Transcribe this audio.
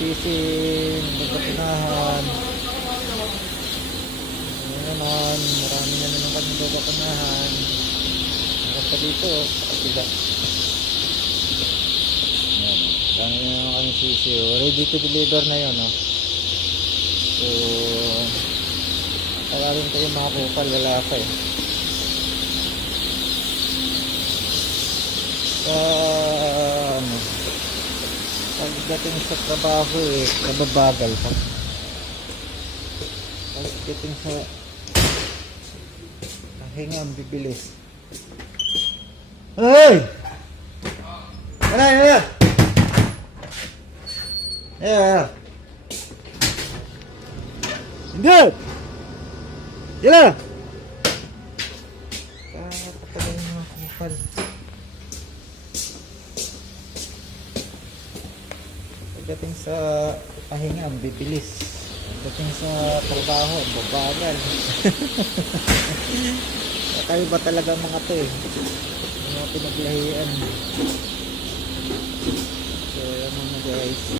sisi, nagpapunahan. Ngayon naman, marami na naman kami nagpapunahan. Hanggang pa dito, kapila. Ayan, marami na naman kami sisi. Ready to deliver na yun, oh. So, tagalin kayo mga kupal, wala pa eh. Ano, pagdating sa trabaho eh, nababagal pa. Pagdating sa pahinga, ang bibilis. Hey! Ano, ano? Yeah. Hindi! Sila! Kapapagay mga kupal. Pagdating sa pahinga, ang bibilis. Pagdating sa trabaho, ang babagal. Kaya ba talaga mga to eh. Mga pinaglahian. So, yan mga guys.